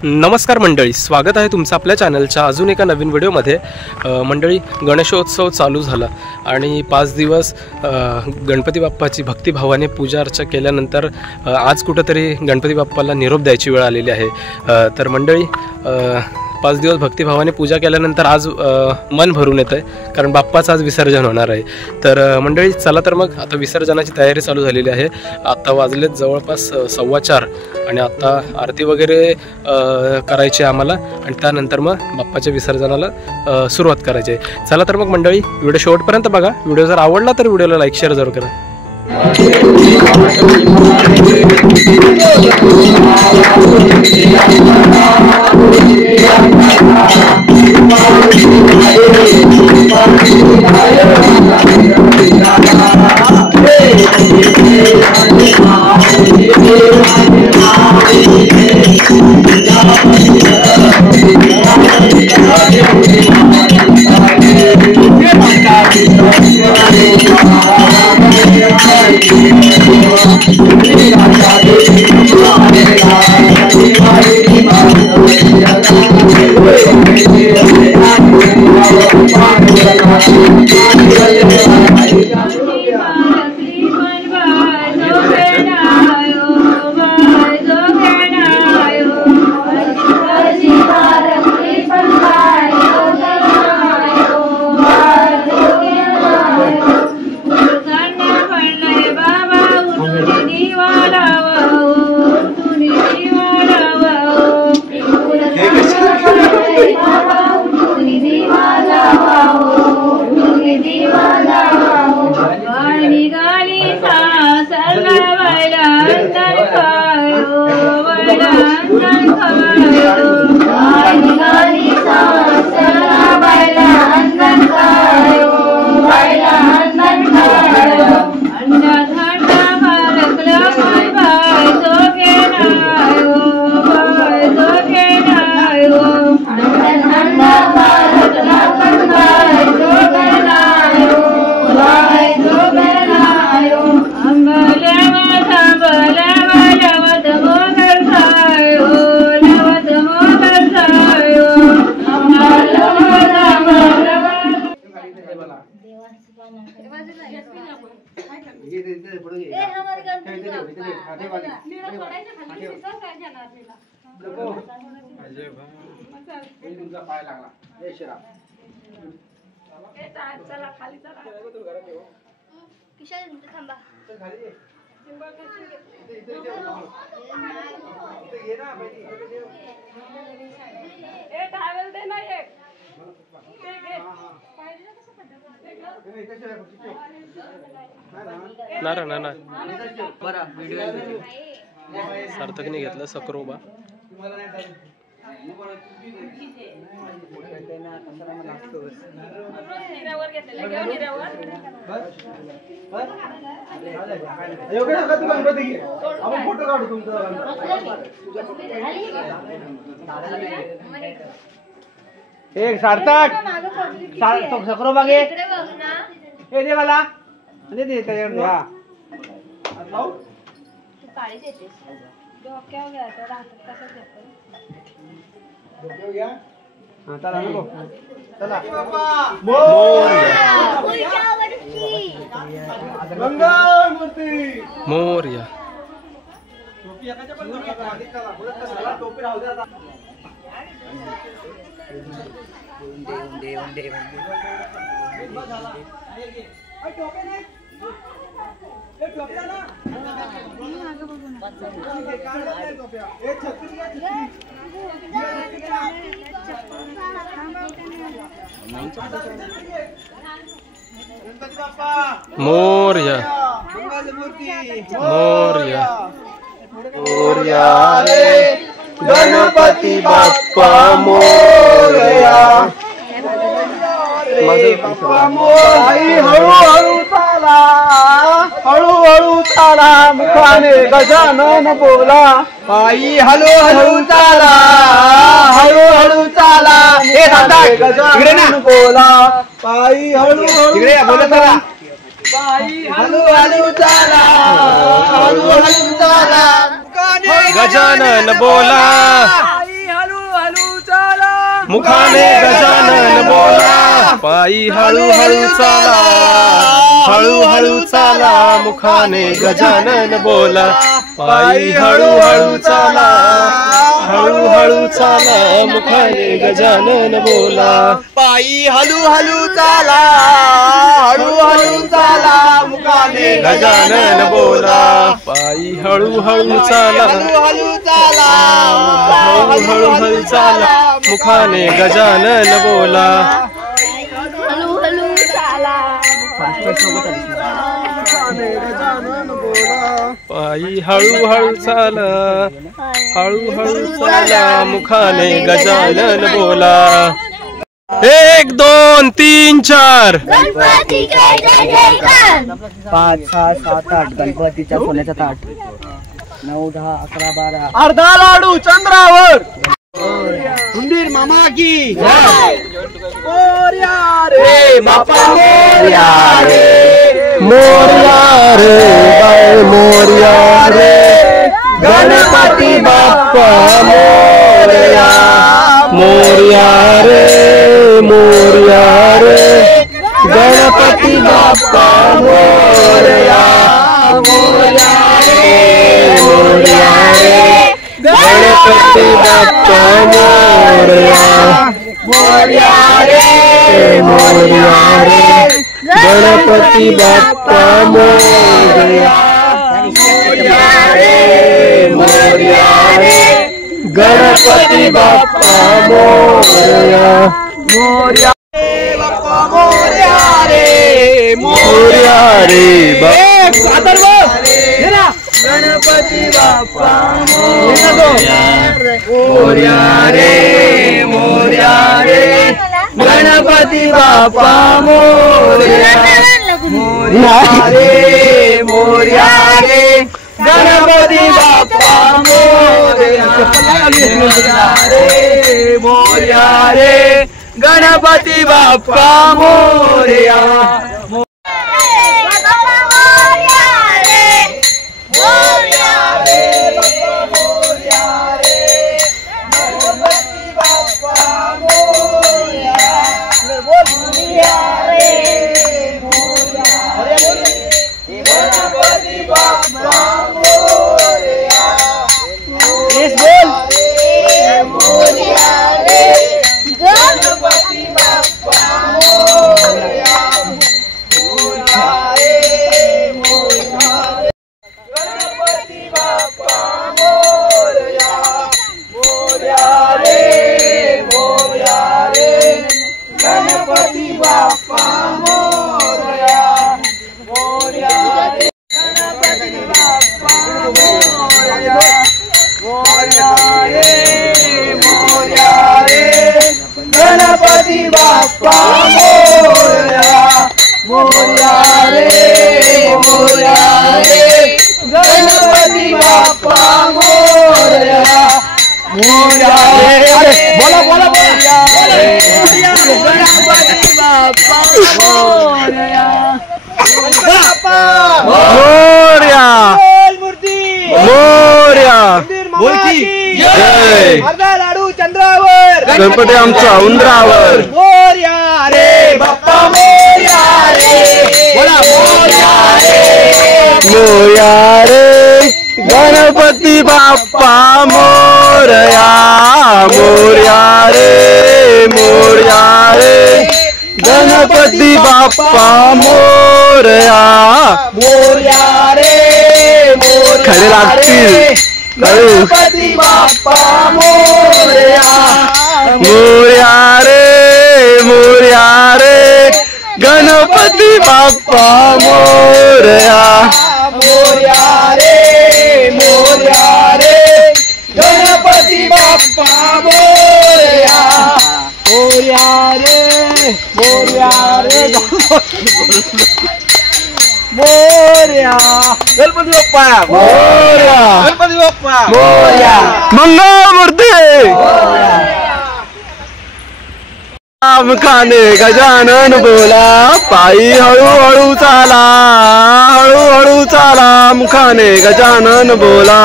नमस्कार मंडळी, स्वागत आहे तुमचं आपल्या चॅनलच्या अजून एका नवीन व्हिडिओमध्ये। मंडळी, गणेशोत्सव चालू झाला आणि 5 दिवस गणपती बाप्पाची भक्तिभावाने पूजा अर्चा केल्यानंतर आज कुठेतरी गणपती बाप्पाला निरोप द्यायची वेळ आलेली आहे। तर मंडळी, 5 दिवस भक्तिभावाने पूजा केल्यानंतर आज मन भरून येतं आहे, कारण बाप्पाचं आज विसर्जन होणार आहे। तर मंडळी, चला तर मग आता विसर्जनाची तयारी चालू झालेली आहे। आता वाजलेत जवळपास 4:15 आणि आता आरती वगैरे करायची आम्हाला आणि त्यानंतर मग बाप्पाच्या विसर्जनाला सुरुवात करायची आहे। चला तर मग मंडळी, व्हिडिओ शेवटपर्यंत बघा। व्हिडिओ जर आवडला तर व्हिडिओला लाईक शेअर जरूर करा। ना सार्थकने घेतला सक्रोबा। एक सार्थक सक्रोबा घे, हे दे मला, दे दे त्याच्यावर दे। हा काळी देतेस डोक्यावर घ्यायचं, राहतात कसं घेतो डोक्यावर घ्या। हां चला नको, चला मंगलमूर्ती मोरया। टोपी एकाच्या पण टोपी राहू दे आता। मोरया मोरया मोरया रे गणपती बाप्पा मोरया, बाप्पा मोरया। हळूहळू चाला, हळूहळू चाला, मुखाने गजानन बोला। आई हळूहळू चाला, हळूहळू चाला, हे गजानन बोला। आई हळूहळू बोला, आई हळूहळू चाला, हळूहळू चाला, गजानन बोला। मुखाने गजानन बोला पायी हळूहळू चाला हळूहळू चाला मुखाने गजानन बोला पायी हळूहळू चाला हळूहळू चाला मुखाने गजानन बोला पायी हळूहळू चाला हळूहळू चाला मुखाने गजानन बोला पायी हळूहळू चाला हळूहळू चाला हळूहळू चाला मुखाने गजानन बोला हळूहळू चाला पायी हळूहळू चाला हळूहळू चाला मुखाने गजानन बोला 1 2 3 4 गणपती जय जय जयकार 5 6 7 8 गणपतीच्या सोन्याचा ताट 9 10 11 12 अर्धा लाडू चंद्रावर हुंडीर मामा की मोरया रे बापा मोरया रे मोरया रे बाय मोरया रे गणपती बाप्पा मोरया मोरया रे मोरया रे गणपती बाप्पा मोरया मोरया रे मोरया रे गणपती बाप्पा मोरया मोरया रे मोरया रे गणपती बाप्पा मोरया मोरया रे मोरया रे गणपती बाप्पा मोरया मोरया बाप्पा मोरया रे मोरया रे गणपती बाप्पा मोरया मोरया रे मोरया रे गणपती बाप्पा मोरया मोरया रे मोरया रे गणपती बाप्पा मोरया रे मोरया रे गणपती बाप्पा मोरया गणपती बाप्पा मोरया मोरया रे मोरया रे गणपती बाप्पा मोरया मोरया रे बोला बोला बोला गणपती बाप्पा मोरया मोरया मूर्ती मोरया बोलकी जय अर्धा लाडू चंद्रावर गणपती आमचा उंदरावर मोरया रे बाप्पा मोरया रे बोला मोरया रे मोरया रे गणपती बाप्पा मोरया मोरया रे मोरया रे गणपती बाप्पा मोरया मोरया रे खडे लागतील गणपती बाप्पा मोरया मोरया रे गणपती बाप्पा मोरया मोरया रे गणपती बाप्पा मोरया मोरया रे मोरया गणपती बाप्पा मोरया गणपती बाप्पा मोरया मंगळमूर्ती मुखाने गजानन बोला पायी हळूहळू चाला हळूहळू चाला मुखाने गजानन बोला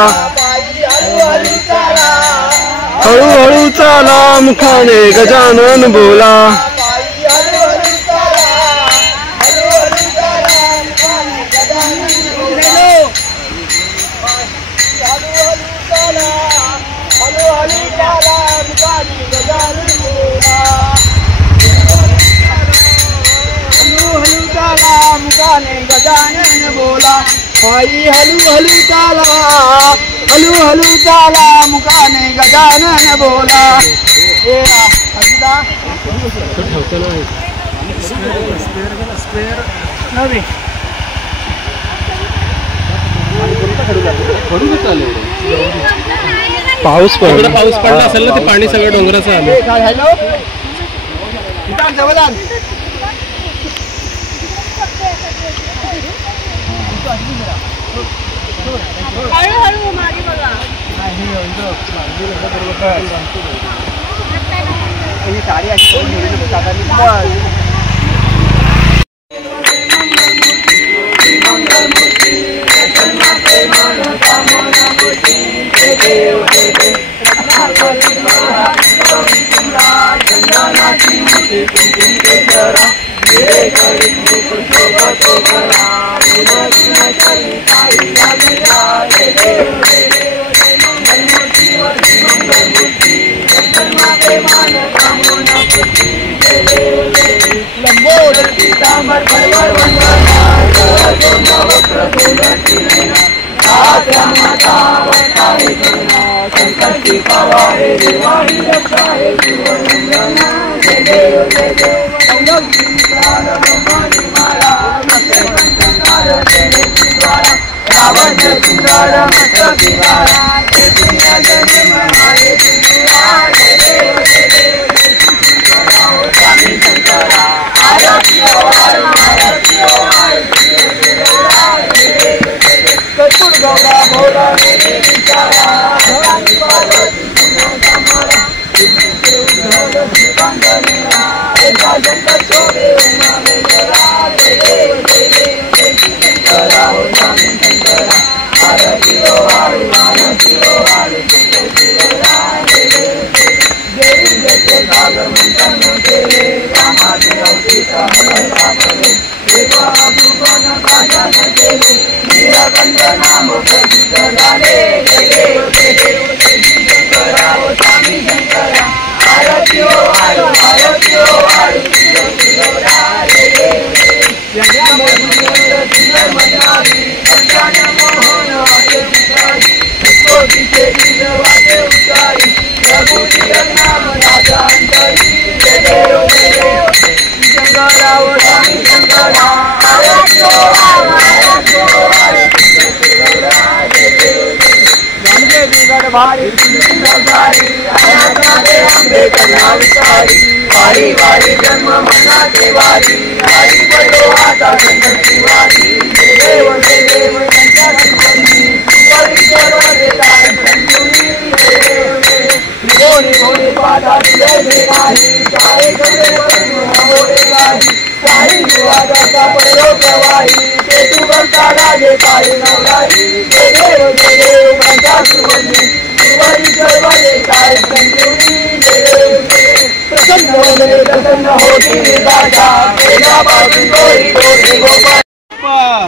हळूहळू चाला मुखाने गजानन बोला. गजानन बोला पायी हलू हलू चाला, हलू हलू चाला मुखाने गजानन बोला. पाऊस पडला असेल ना, ते पाणी सगळं डोंगराचं आलं. हॅलो जवळान हळूहळू मागे बघा. साडी अशी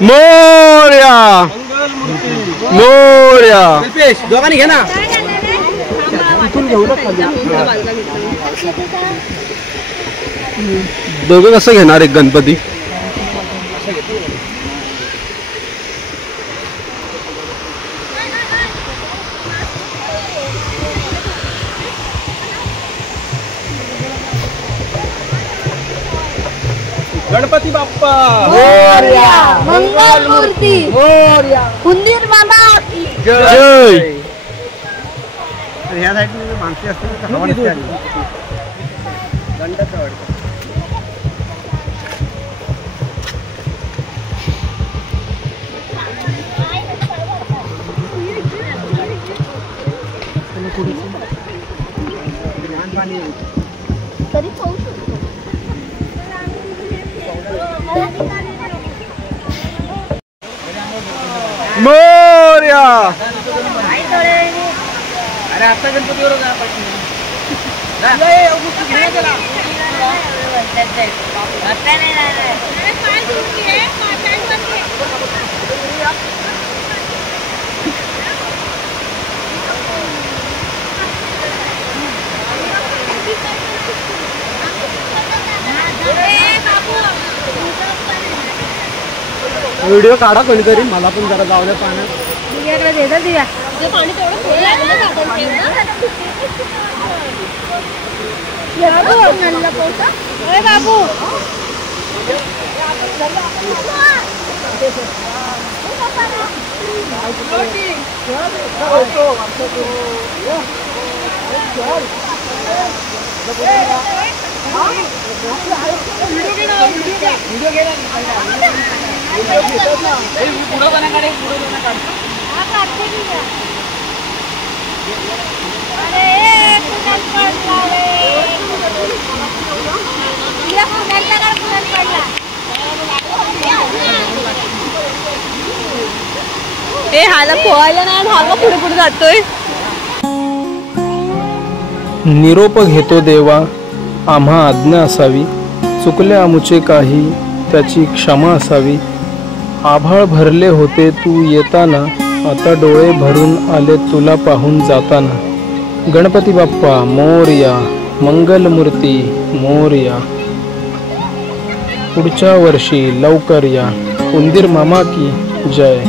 मोरया मोरया. दोघांनी घे ना. दोघं कसं घेणार एक गणपती? गणपती बाप्पा मोरया. मंगल मूर्ती मोरया. उंदीर मामा की जय. ह्या साईडला माणसे असतील दंडाचं वाटतं. तरी पाहू शकतो. मोरया. अरे आता गणपतीवर जा व्हिडिओ काढा कोणीतरी, मला पण जरा जाऊ द्या पाण्यात. दिव्याकडे देता दिव्या ते पाणी तेवढं खोल लागलं ना आपण ठेव ना बाबू नल्ला पोता ए बाबू हाला पोहायला नाही हा पुढे पुढे जातोय. निरोप घेतो देवा आम्हा आज्ञा असावी, चुकले आमुचे काही त्याची क्षमा असावी. आभाळ भरले होते तू येताना, आता डोळे भरून आले तुला पाहून जाताना. गणपती बाप्पा मोरया, मंगलमूर्ती मोरया. पुढच्या वर्षी लवकर या. उंदीर मामा की जय.